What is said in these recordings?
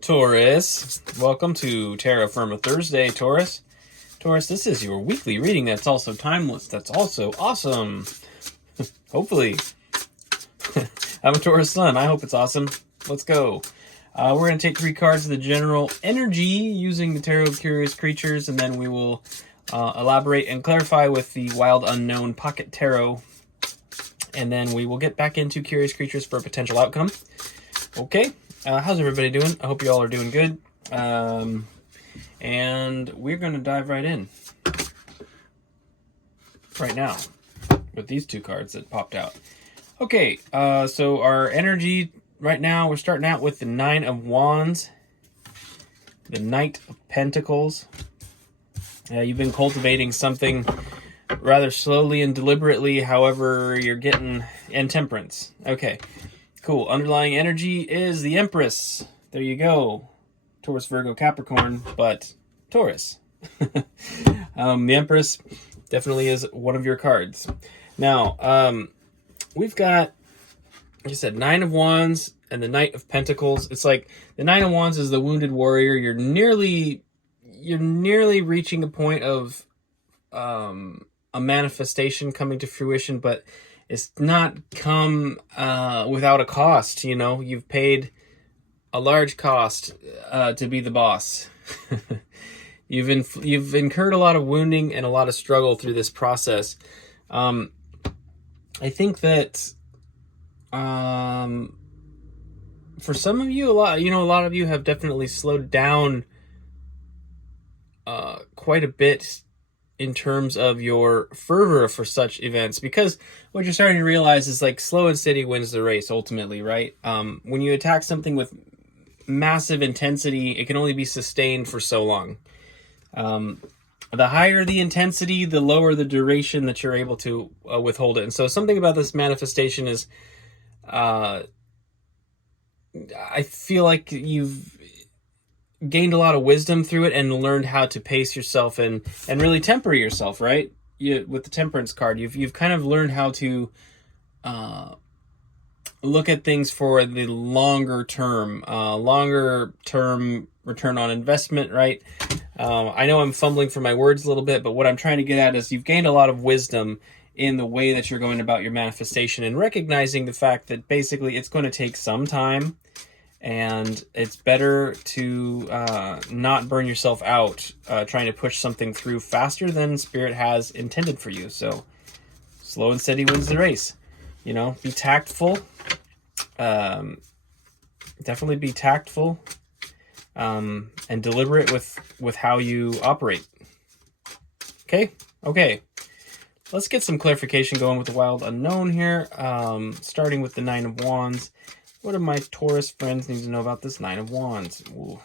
Taurus, welcome to Terra Firma Thursday, Taurus. Taurus, this is your weekly reading that's also timeless, that's also awesome. Hopefully. I'm a Taurus sun. I hope it's awesome. Let's go. We're going to take 3 cards of the general energy using the Tarot of Curious Creatures, and then we will elaborate and clarify with the Wild Unknown Pocket Tarot. And then we will get back into Curious Creatures for a potential outcome. Okay. How's everybody doing? I hope you all are doing good. And we're going to dive right in right now with these 2 cards that popped out. Okay, so our energy right now, we're starting out with the 9 of Wands, the Knight of Pentacles. You've been cultivating something rather slowly and deliberately, however, you're getting... And Temperance. Okay. Cool. Underlying energy is the Empress. There you go. Taurus, Virgo, Capricorn, but Taurus. The Empress definitely is one of your cards. Now, we've got, like I said, 9 of Wands and the Knight of Pentacles. It's like the 9 of Wands is the wounded warrior. You're nearly reaching a point of a manifestation coming to fruition, but it's not come without a cost. You know, you've paid a large cost to be the boss. You've incurred a lot of wounding and a lot of struggle through this process. I think that for some of you, a lot of you have definitely slowed down quite a bit in terms of your fervor for such events, because what you're starting to realize is like slow and steady wins the race ultimately, right? When you attack something with massive intensity, it can only be sustained for so long. The higher the intensity, the lower the duration that you're able to withhold it. And so something about this manifestation is, I feel like you've gained a lot of wisdom through it and learned how to pace yourself and really temper yourself, right? With the Temperance card, you've kind of learned how to look at things for the longer term return on investment, right? I know I'm fumbling for my words a little bit, but what I'm trying to get at is you've gained a lot of wisdom in the way that you're going about your manifestation and recognizing the fact that basically it's going to take some time, and it's better to not burn yourself out trying to push something through faster than Spirit has intended for you. So slow and steady wins the race. You know, be tactful. Definitely be tactful and deliberate with how you operate. Okay? Let's get some clarification going with the Wild Unknown here, starting with the 9 of Wands. What do my Taurus friends need to know about this 9 of Wands? Ooh.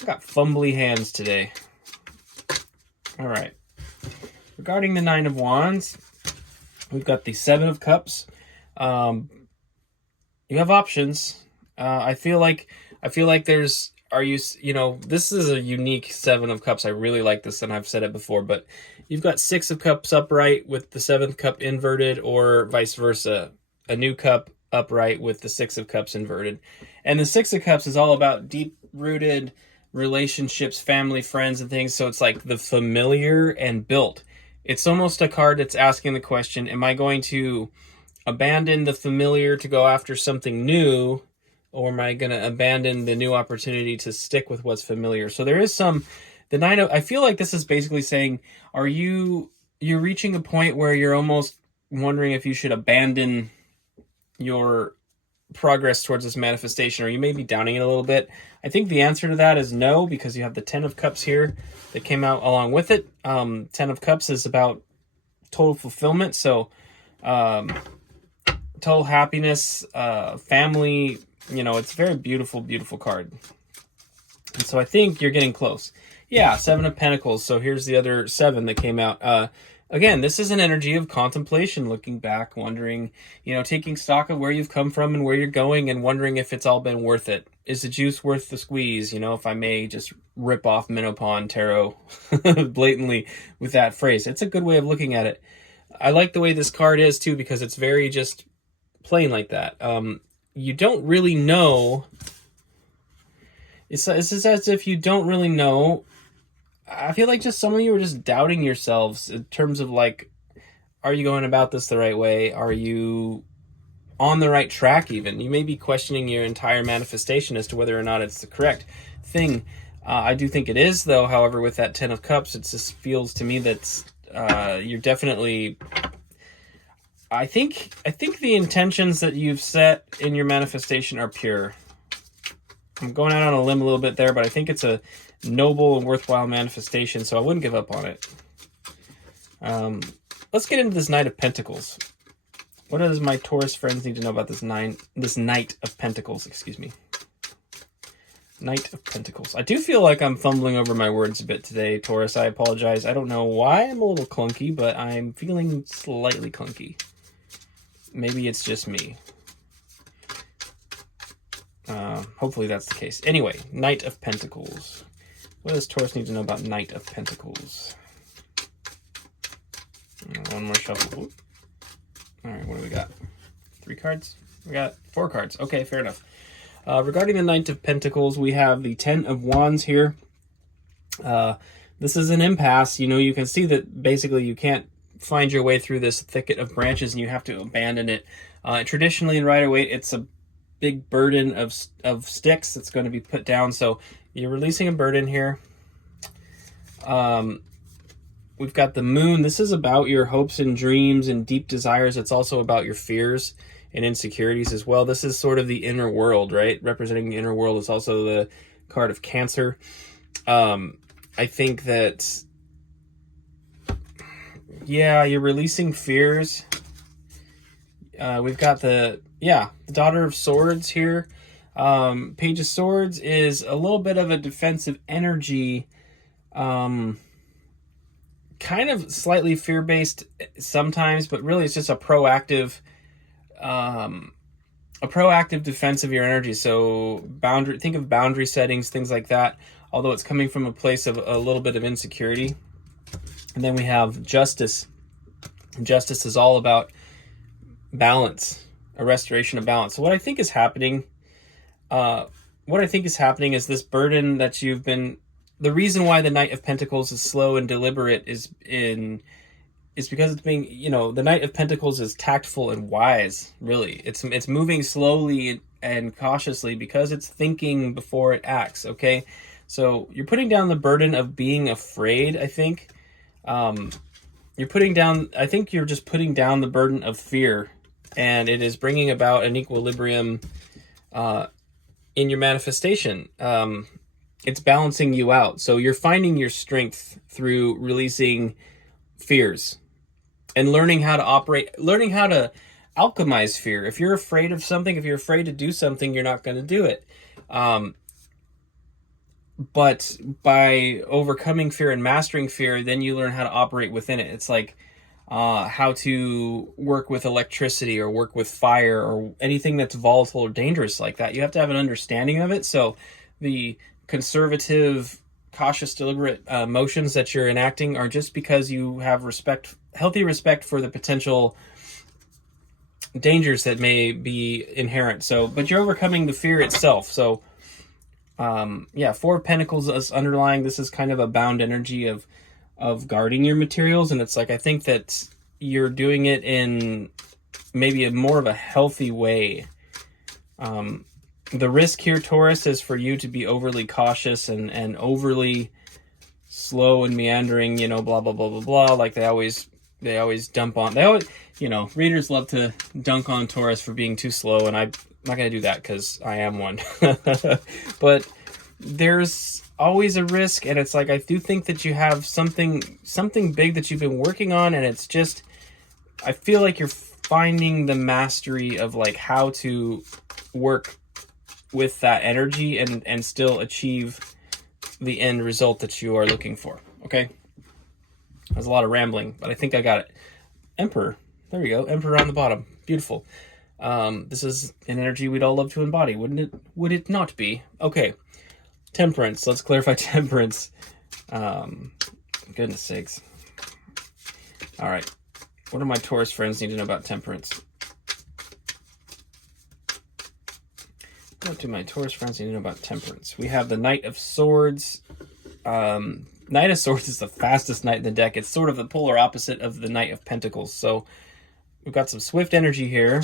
I've got fumbly hands today. All right. Regarding the 9 of Wands, we've got the 7 of Cups. You have options. I feel like there's... this is a unique 7 of Cups. I really like this, and I've said it before, but you've got 6 of Cups upright with the 7th cup inverted, or vice versa. A new cup upright with the 6 of Cups inverted. And the 6 of Cups is all about deep-rooted relationships, family, friends, and things. So it's like the familiar and built. It's almost a card that's asking the question, am I going to abandon the familiar to go after something new, or am I going to abandon the new opportunity to stick with what's familiar? So there is I feel like this is basically saying, you're reaching a point where you're almost wondering if you should abandon your progress towards this manifestation, or you may be downing it a little bit. I think the answer to that is no, because you have the 10 of Cups here that came out along with it. 10 of Cups is about total fulfillment. So, total happiness, family, it's a very beautiful, beautiful card. And so I think you're getting close. Yeah, 7 of Pentacles. So here's the other 7 that came out. Again, this is an energy of contemplation, looking back, wondering, taking stock of where you've come from and where you're going, and wondering if it's all been worth it. Is the juice worth the squeeze? If I may just rip off Menopon Tarot blatantly with that phrase. It's a good way of looking at it. I like the way this card is, too, because it's very just plain like that. You don't really know It's just as if you don't really know. I feel like just some of you are just doubting yourselves in terms of like, are you going about this the right way? Are you on the right track even? You may be questioning your entire manifestation as to whether or not it's the correct thing. I do think it is, though. However, with that Ten of Cups, it just feels to me that you're definitely... I think the intentions that you've set in your manifestation are pure. I'm going out on a limb a little bit there, but I think it's a noble and worthwhile manifestation, so I wouldn't give up on it. Let's get into this Knight of Pentacles. What does my Taurus friends need to know about this Knight of Pentacles? Excuse me. Knight of Pentacles. I do feel like I'm fumbling over my words a bit today, Taurus. I apologize. I don't know why I'm a little clunky, but I'm feeling slightly clunky. Maybe it's just me. Hopefully that's the case. Anyway, Knight of Pentacles. What does Taurus need to know about Knight of Pentacles? One more shuffle. All right, what do we got? 3 cards? We got 4 cards. Okay, fair enough. Regarding the Knight of Pentacles, we have the 10 of Wands here. This is an impasse. You know, you can see that basically you can't find your way through this thicket of branches and you have to abandon it. Traditionally in Rider-Waite, it's a big burden of sticks that's going to be put down. So you're releasing a burden here. We've got the Moon. This is about your hopes and dreams and deep desires. It's also about your fears and insecurities as well. This is sort of the inner world, right? Representing the inner world is also the card of Cancer. I think that, yeah, you're releasing fears. We've got the Daughter of Swords here. Page of Swords is a little bit of a defensive energy, kind of slightly fear-based sometimes, but really it's just a proactive defense of your energy. So think of boundary settings, things like that, although it's coming from a place of a little bit of insecurity. And then we have Justice. Justice is all about balance, a restoration of balance. So what I think is happening is this burden that you've been... The reason why the Knight of Pentacles is slow and deliberate is because it's being, the Knight of Pentacles is tactful and wise, really. It's moving slowly and cautiously because it's thinking before it acts, okay? So you're putting down the burden of being afraid, I think. You're just putting down the burden of fear, and it is bringing about an equilibrium in your manifestation. It's balancing you out. So you're finding your strength through releasing fears and learning how to alchemize fear. If you're afraid of something, if you're afraid to do something, you're not going to do it. But by overcoming fear and mastering fear, then you learn how to operate within it. It's like how to work with electricity or work with fire or anything that's volatile or dangerous like that. You have to have an understanding of it. So the conservative, cautious, deliberate motions that you're enacting are just because you have healthy respect for the potential dangers that may be inherent. So, but you're overcoming the fear itself. So, 4 of Pentacles is underlying. This is kind of a bound energy of guarding your materials, and it's like I think that you're doing it in maybe more of a healthy way. The risk here, Taurus, is for you to be overly cautious and overly slow and meandering, blah, blah, blah, blah, blah. Like they always dump on, readers love to dunk on Taurus for being too slow, and I'm not going to do that because I am one. But there's always a risk, and it's like I do think that you have something big that you've been working on, and it's just, I feel like you're finding the mastery of like how to work with that energy and still achieve the end result that you are looking for. Okay, there's a lot of rambling, but I think I got it. Emperor, there we go. Emperor on the bottom, beautiful. This is an energy we'd all love to embody, wouldn't it? Would it not be? Okay, Temperance. Let's clarify Temperance. Goodness sakes. All right, what do my Taurus friends need to know about Temperance? What do my Taurus friends need to know about temperance? We have the Knight of Swords. Knight of Swords is the fastest knight in the deck. It's sort of the polar opposite of the Knight of Pentacles. So we've got some swift energy here.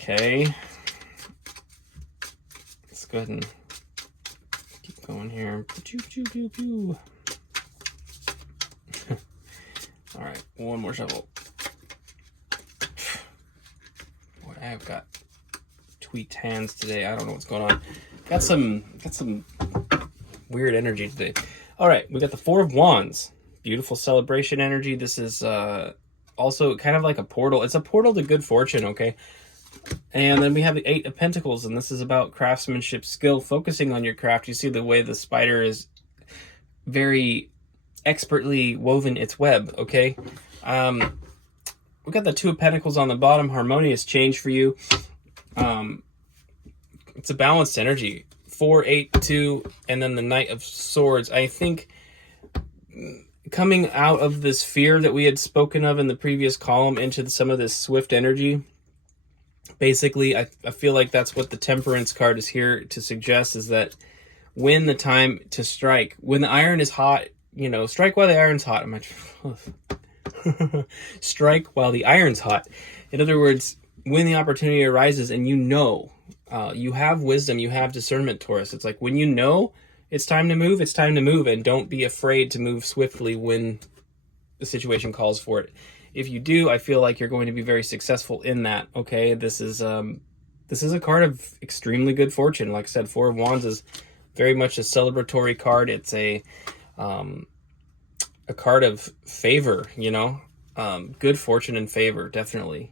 Okay. Let's go ahead and keep going here. All right, one more shuffle. Boy, I've got tweaked hands today. I don't know what's going on. Got some weird energy today. All right, we got the Four of Wands. Beautiful celebration energy. This is also kind of like a portal. It's a portal to good fortune, okay? And then we have the Eight of Pentacles, and this is about craftsmanship skill, focusing on your craft. You see the way the spider is very expertly woven its web, okay? We got the Two of Pentacles on the bottom, harmonious change for you. It's a balanced energy. 4, 8, 2, and then the Knight of Swords. I think coming out of this fear that we had spoken of in the previous column into some of this swift energy, basically, I feel like that's what the Temperance card is here to suggest, is that when the time to strike, when the iron is hot, you know, strike while the iron's hot. Strike while the iron's hot. In other words, when the opportunity arises and you know, you have wisdom, you have discernment, Taurus. It's like when you know it's time to move, it's time to move, and don't be afraid to move swiftly when the situation calls for it. If you do, I feel like you're going to be very successful in that. Okay, this is a card of extremely good fortune. Like I said, Four of Wands is very much a celebratory card. It's a card of favor, you know, good fortune and favor, definitely.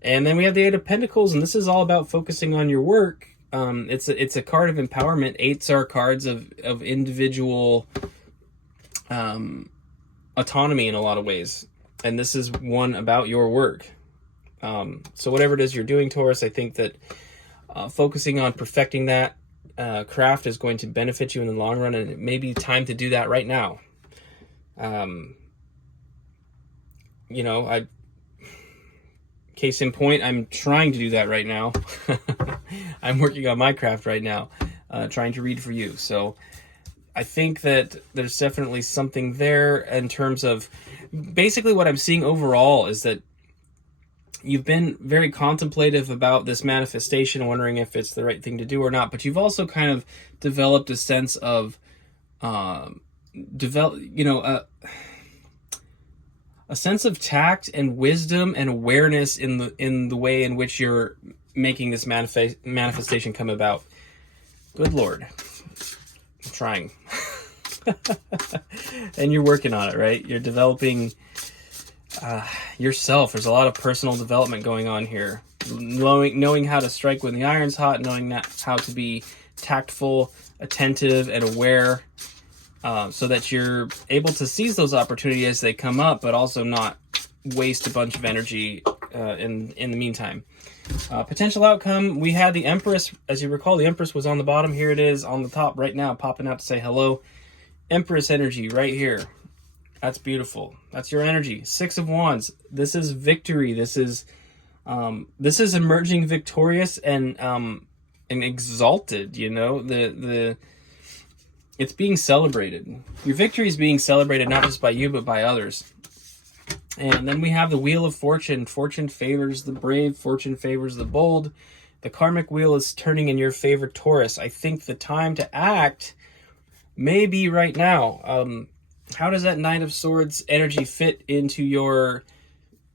And then we have the Eight of Pentacles, and this is all about focusing on your work. It's a card of empowerment. Eights are cards of individual autonomy in a lot of ways. And this is one about your work. So whatever it is you're doing, Taurus, I think that focusing on perfecting that craft is going to benefit you in the long run, and it may be time to do that right now. You know, case in point, I'm trying to do that right now. I'm working on my craft right now, trying to read for you. So I think that there's definitely something there in terms of basically what I'm seeing overall is that you've been very contemplative about this manifestation, wondering if it's the right thing to do or not, but you've also kind of developed a sense of a sense of tact and wisdom and awareness in the way in which you're making this manifestation come about. Good Lord. I'm trying. And you're working on it, right? You're developing yourself. There's a lot of personal development going on here. Knowing how to strike when the iron's hot, knowing how to be tactful, attentive, and aware, so that you're able to seize those opportunities as they come up, but also not waste a bunch of energy in the meantime. Potential outcome, we had the Empress. As you recall, the Empress was on the bottom. Here it is on the top right now, popping out to say hello. Empress energy right here. That's beautiful. That's your energy. Six of Wands. This is victory. This is emerging victorious and exalted. You know, it's being celebrated. Your victory is being celebrated not just by you but by others. And then we have the Wheel of Fortune. Fortune favors the brave. Fortune favors the bold. The karmic wheel is turning in your favor, Taurus. I think the time to act may be right now. How does that Knight of Swords energy fit into your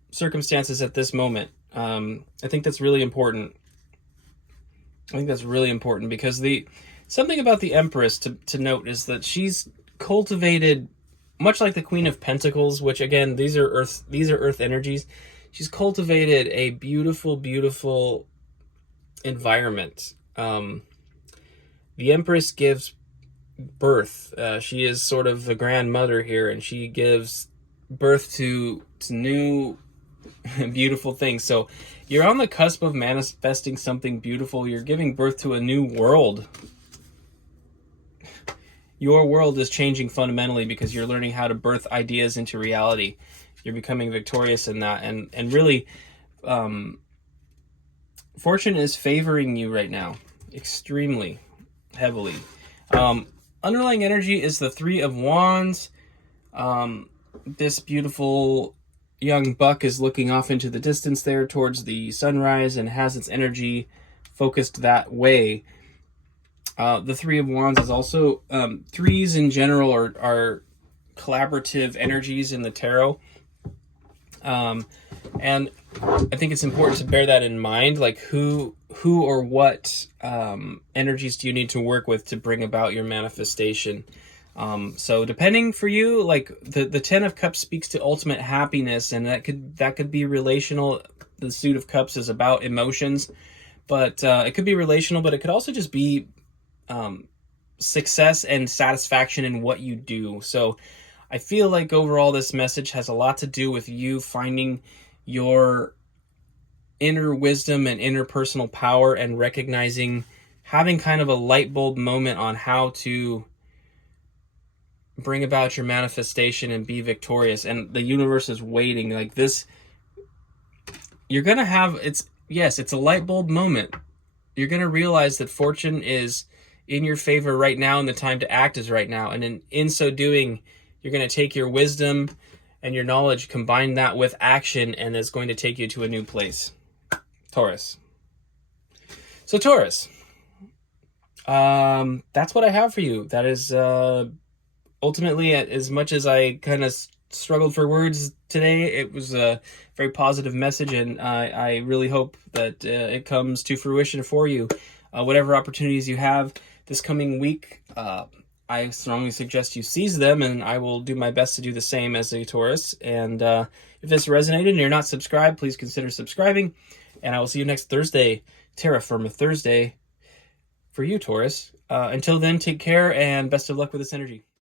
circumstances at this moment? I think that's really important. I think that's really important because something about the Empress to note is that she's cultivated, much like the Queen of Pentacles, which again, these are earth energies. She's cultivated a beautiful, beautiful environment. The Empress gives birth. She is sort of the grandmother here, and she gives birth to new beautiful things. So you're on the cusp of manifesting something beautiful. You're giving birth to a new world. Your world is changing fundamentally because you're learning how to birth ideas into reality. You're becoming victorious in that, and really, fortune is favoring you right now, extremely heavily. Underlying energy is the Three of Wands. This beautiful young buck is looking off into the distance there towards the sunrise and has its energy focused that way. The Three of Wands is also, threes in general are collaborative energies in the tarot. And I think it's important to bear that in mind, like who or what energies do you need to work with to bring about your manifestation. So depending for you, like the Ten of Cups speaks to ultimate happiness, and that could be relational. The Suit of Cups is about emotions, but it could be relational, but it could also just be success and satisfaction in what you do. So I feel like overall this message has a lot to do with you finding your inner wisdom and interpersonal power, and recognizing, having kind of a light bulb moment on how to bring about your manifestation and be victorious. And the universe is waiting. Like this, you're gonna have, it's a light bulb moment. You're gonna realize that fortune is in your favor right now, and the time to act is right now. And in so doing, you're going to take your wisdom and your knowledge, combine that with action, and it's going to take you to a new place. Taurus. So Taurus, that's what I have for you. That is ultimately, as much as I kind of struggled for words today, it was a very positive message, and I really hope that it comes to fruition for you. Whatever opportunities you have this coming week, I strongly suggest you seize them, and I will do my best to do the same as a Taurus. And if this resonated and you're not subscribed, please consider subscribing. And I will see you next Thursday, Terra Firma Thursday, for you, Taurus. Until then, take care and best of luck with this energy.